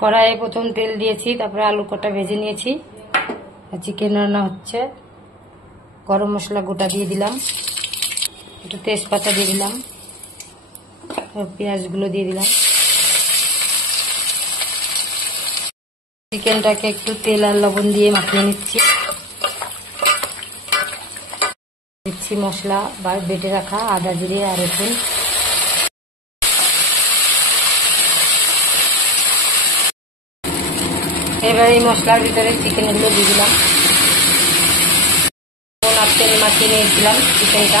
কড়াইয়ে প্রথম তেল দিয়েছি, তারপরে আলু কটা ভেজে নিয়েছি। চিকেন রান্না হচ্ছে। গরম মশলা গোটা দিয়ে দিলাম, একটু তেজপাতা দিয়ে দিলাম, পেঁয়াজগুলো দিয়ে দিলাম। চিকেনটাকে একটু তেল আর লবণ দিয়ে মাখিয়ে নিচ্ছি। দিচ্ছি মশলা বা বেটে রাখা আদা জিরে আর রসুন। এবার এই মশলার ভিতরে চিকেনগুলো দিয়ে দিলাম। আর তেল মাখিয়ে নিয়েছিলাম চিকেনটা,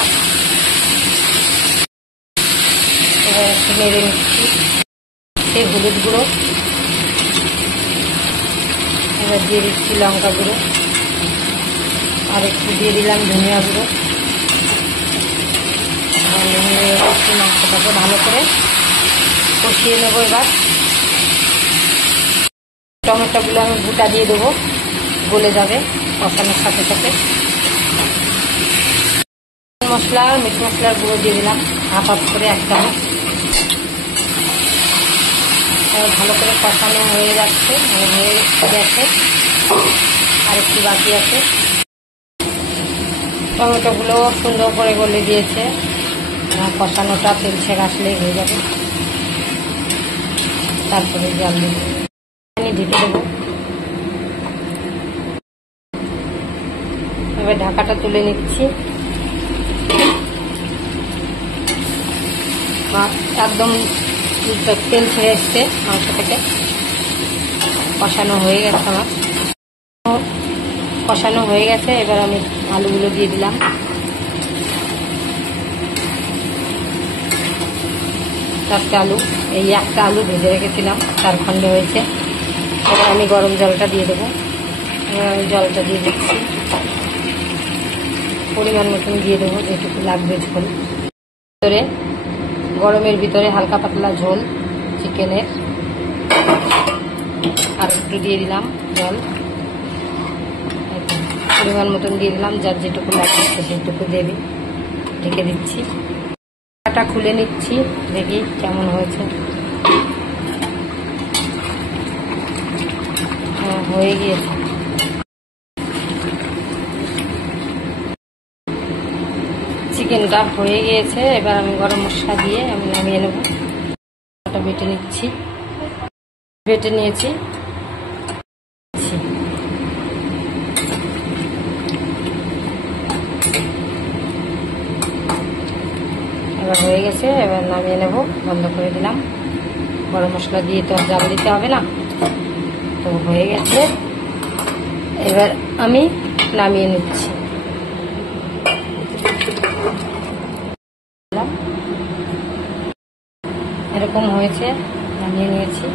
এবার একটু নেড়ে নিচ্ছি। সেই হলুদ গুঁড়ো, এবার দিয়ে দিচ্ছি লঙ্কা গুঁড়ো, আর একটু দিয়ে দিলাম ধনিয়া গুঁড়ো। মাংসটাকে ভালো করে কষিয়ে নেবো। এবার টমেটোগুলো আমি গোটা দিয়ে দেবো, গলে যাবে কষানোর সাথে সাথে। মশলা মিট মশলার গুঁড়ো দিয়ে দিলাম হাফ করে, 1 চামচ। ভালো করে কষানো হয়ে যাচ্ছে, হয়ে গেছে, আর একটু বাকি আছে। টমেটোগুলো সুন্দর করে গলে দিয়েছে, কষানোটা তেল ছেড়ে আসলেই হয়ে যাবে। তারপরে জল দেবো, পানি ঢেকে দেবো। এবার ঢাকাটা তুলে নিচ্ছি। একদম তেল ছেড়ে এসছে মাংস থেকে, কষানো হয়ে গেছে আমার, কষানো হয়ে গেছে। এবার আমি আলুগুলো দিয়ে দিলাম। চারটে আলু, এই একটা আলু ভেজে রেখেছিলাম, 4 খণ্ড হয়েছে। এবার আমি গরম জলটা দিয়ে দেবো। এবার আমি জলটা দিয়ে দিচ্ছি, পরিমাণ মতন দিয়ে দেবো যেটুকু লাগবে ঝোল। ভিতরে গরমের ভিতরে হালকা পাতলা ঝোল চিকেনের, আর একটু দিয়ে দিলাম জল, পরিমাণ মতন দিয়ে দিলাম। যার যেটুকু লাগবে সেটুকু দেবে। ঢেকে দিচ্ছি। ঢাকাটা খুলে নিচ্ছি, দেখি কেমন হয়েছে। হয়ে গিয়েছে। চিকেনটা হয়ে গিয়েছে। এবার আমি গরম মশলা দিয়ে আমি নামিয়ে নেব। বেটে নিচ্ছি, বেটে নিয়েছি। এবার হয়ে গেছে, এবার নামিয়ে নেব। বন্ধ করে দিলাম। গরম মশলা দিয়ে তো জাল দিতে হবে না, তো হয়ে গেছে। এবার আমি নামিয়ে নিচ্ছি। এরকম হয়েছে, নামিয়ে নিয়েছি।